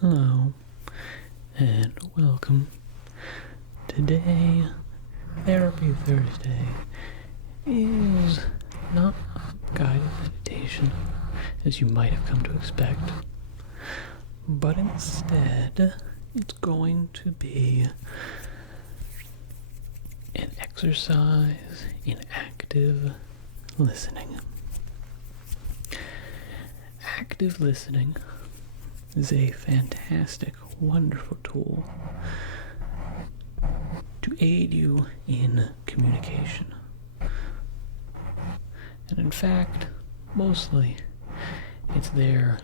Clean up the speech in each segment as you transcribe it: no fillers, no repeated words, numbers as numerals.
Hello, and welcome. Today, Therapy Thursday is not a guided meditation, as you might have come to expect, but instead, it's going to be an exercise in active listening. Active listening is a fantastic, wonderful tool to aid you in communication. And in fact, mostly, it's there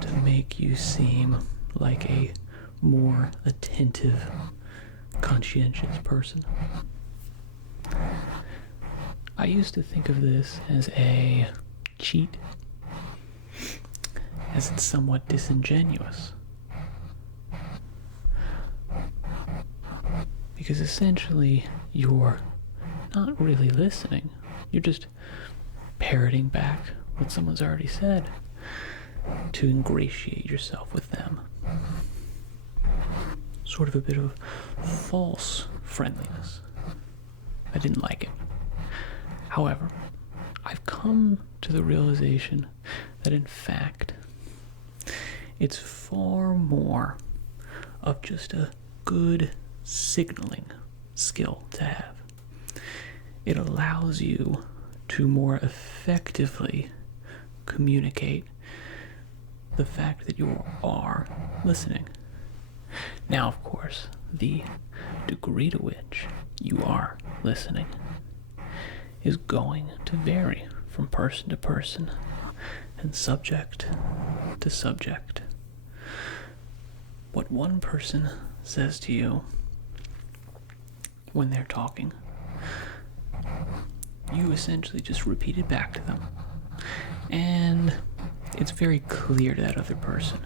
to make you seem like a more attentive, conscientious person. I used to think of this as a cheat, as it's somewhat disingenuous. Because essentially, you're not really listening. You're just parroting back what someone's already said to ingratiate yourself with them. Sort of a bit of false friendliness. I didn't like it. However, I've come to the realization that in fact, it's far more of just a good signaling skill to have. It allows you to more effectively communicate the fact that you are listening. Now, of course, the degree to which you are listening is going to vary from person to person and subject to subject. What one person says to you when they're talking, you essentially just repeat it back to them. And it's very clear to that other person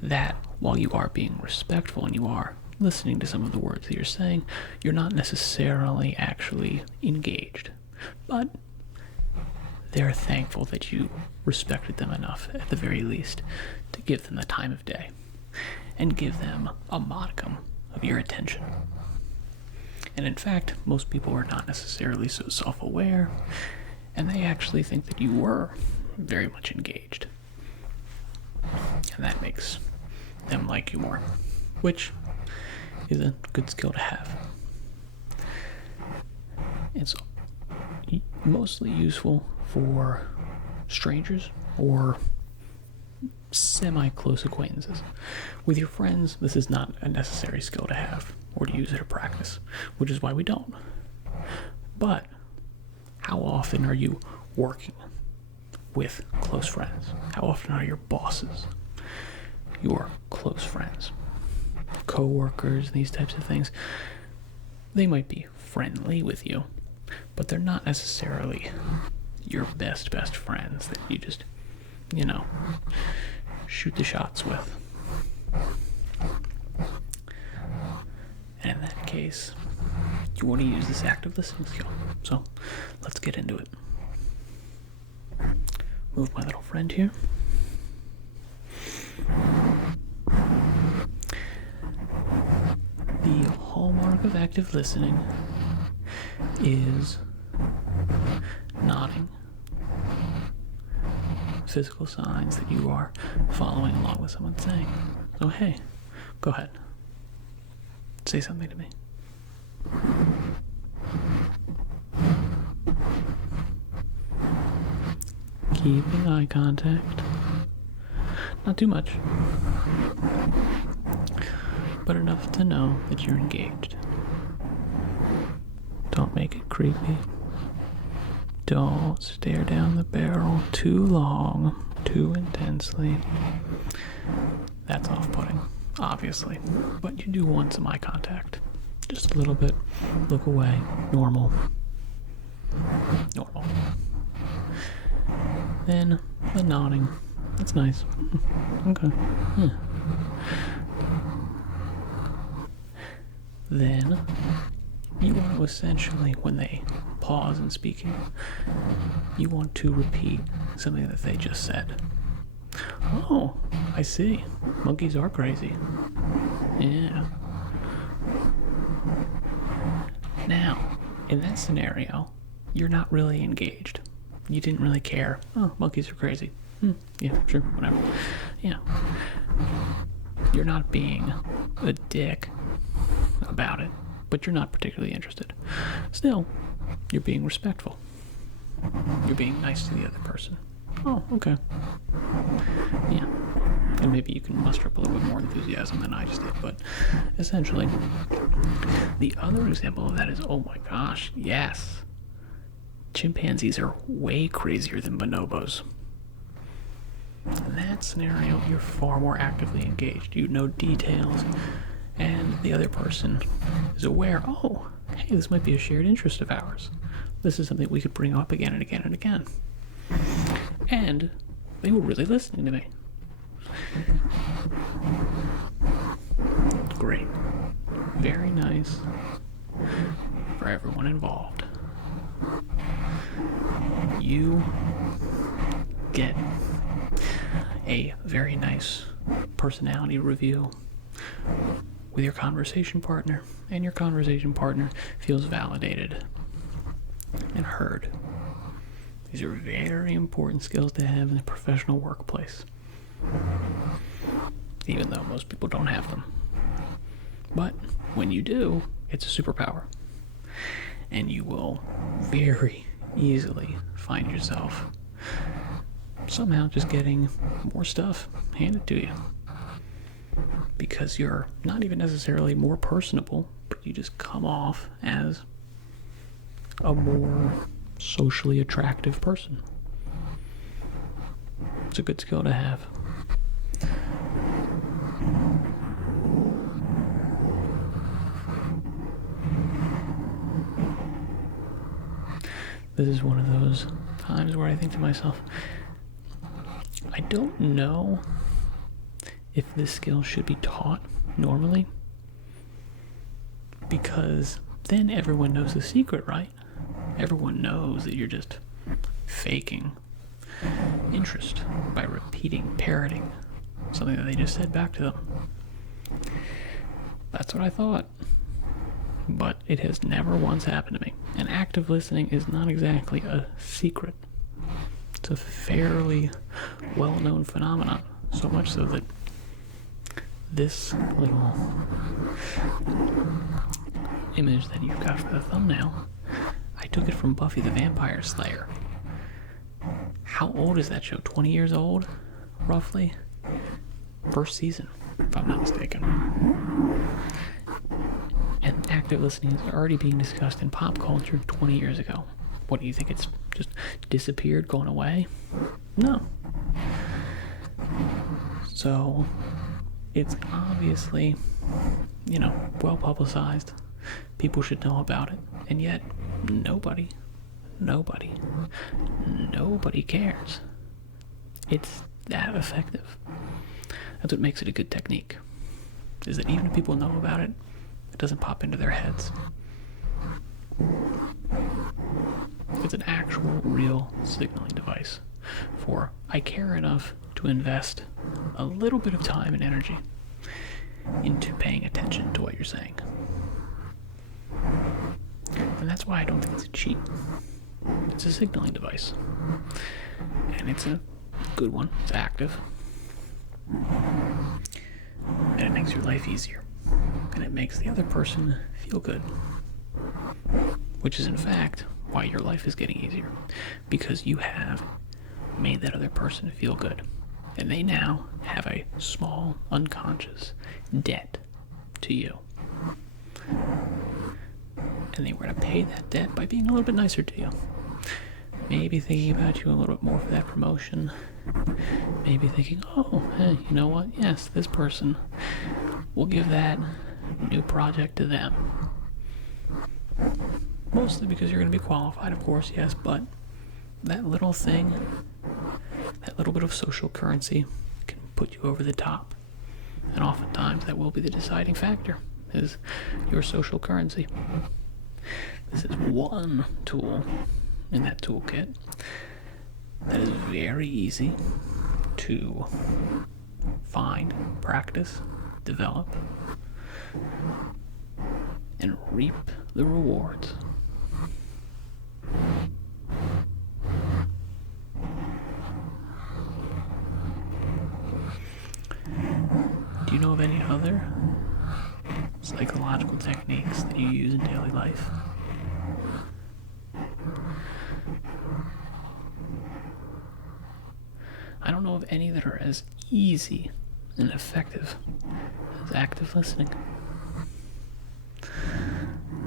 that while you are being respectful and you are listening to some of the words that you're saying, you're not necessarily actually engaged. But they're thankful that you respected them enough, at the very least, to give them the time of day and give them a modicum of your attention. And in fact, most people are not necessarily so self-aware, and they actually think that you were very much engaged. And that makes them like you more, which is a good skill to have. It's mostly useful for strangers or semi-close acquaintances. With your friends, this is not a necessary skill to have or to use it to practice, which is why we don't. But how often are you working with close friends? How often are your bosses your close friends? Co-workers, these types of things, they might be friendly with you, but they're not necessarily your best friends that you just, shoot the shots with. And in that case, you want to use this active listening skill. So let's get into it. Move my little friend here. The hallmark of active listening is nodding. Physical signs that you are following along with someone saying. So hey, go ahead. Say something to me. Keeping eye contact. Not too much, but enough to know that you're engaged. Don't make it creepy. Don't stare down the barrel too long, too intensely. That's off-putting, obviously, but you do want some eye contact. Just a little bit. Look away. Normal. Then the nodding. That's nice. Okay. Yeah. Then you want to essentially, when they pause in speaking, you want to repeat something that they just said. Oh, I see. Monkeys are crazy. Yeah. Now, in that scenario, you're not really engaged. You didn't really care. Oh, monkeys are crazy. Yeah, sure, whatever. Yeah. You're not being a dick about it, but you're not particularly interested. Still, you're being respectful. You're being nice to the other person. Oh, okay. Yeah. And maybe you can muster up a little bit more enthusiasm than I just did, but essentially, the other example of that is, oh my gosh, yes. Chimpanzees are way crazier than bonobos. In that scenario, you're far more actively engaged. You know details, and the other person is aware, oh, hey, this might be a shared interest of ours. This is something we could bring up again and again and again. And they were really listening to me. Great. Very nice for everyone involved. You get a very nice personality review with your conversation partner, and your conversation partner feels validated and heard. These are very important skills to have in the professional workplace, even though most people don't have them. But when you do, it's a superpower, and you will very easily find yourself somehow just getting more stuff handed to you, because you're not even necessarily more personable, but you just come off as a more socially attractive person. It's a good skill to have. This is one of those times where I think to myself, I don't know if this skill should be taught normally, because then everyone knows the secret, right? Everyone knows that you're just faking interest by parroting something that they just said back to them. That's what I thought. But it has never once happened to me. And active listening is not exactly a secret. It's a fairly well-known phenomenon. So much so that this little image that you've got for the thumbnail, I took it from Buffy the Vampire Slayer. How old is that show? 20 years old, roughly? First season, if I'm not mistaken. And active listening is already being discussed in pop culture 20 years ago. What do you think? It's just disappeared, gone away? No. So, it's obviously, well publicized. People should know about it. And yet, nobody cares. It's that effective. That's what makes it a good technique. Is that even if people know about it, it doesn't pop into their heads. It's an actual, real signaling device for, I care enough to invest a little bit of time and energy into paying attention to what you're saying. And that's why I don't think it's a cheat. It's a signaling device. And it's a good one. It's active. And it makes your life easier. And it makes the other person feel good. Which is, in fact, why your life is getting easier. Because you have made that other person feel good. And they now have a small, unconscious debt to you. And they were to pay that debt by being a little bit nicer to you. Maybe thinking about you a little bit more for that promotion. Maybe thinking, oh, hey, you know what? Yes, this person, we'll give that new project to them. Mostly because you're going to be qualified, of course, yes, but that little thing, that little bit of social currency can put you over the top. And oftentimes that will be the deciding factor, is your social currency. This is one tool in that toolkit that is very easy to find, practice, develop, and reap the rewards. Do you know of any other psychological techniques that you use in daily life? I don't know of any that are as easy and effective as active listening.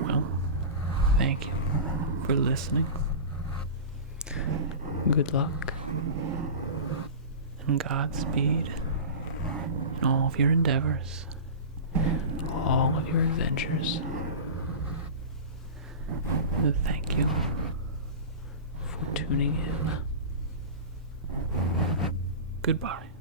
Well, thank you for listening. Good luck and Godspeed in all of your endeavors, all of your adventures. And thank you for tuning in. Goodbye.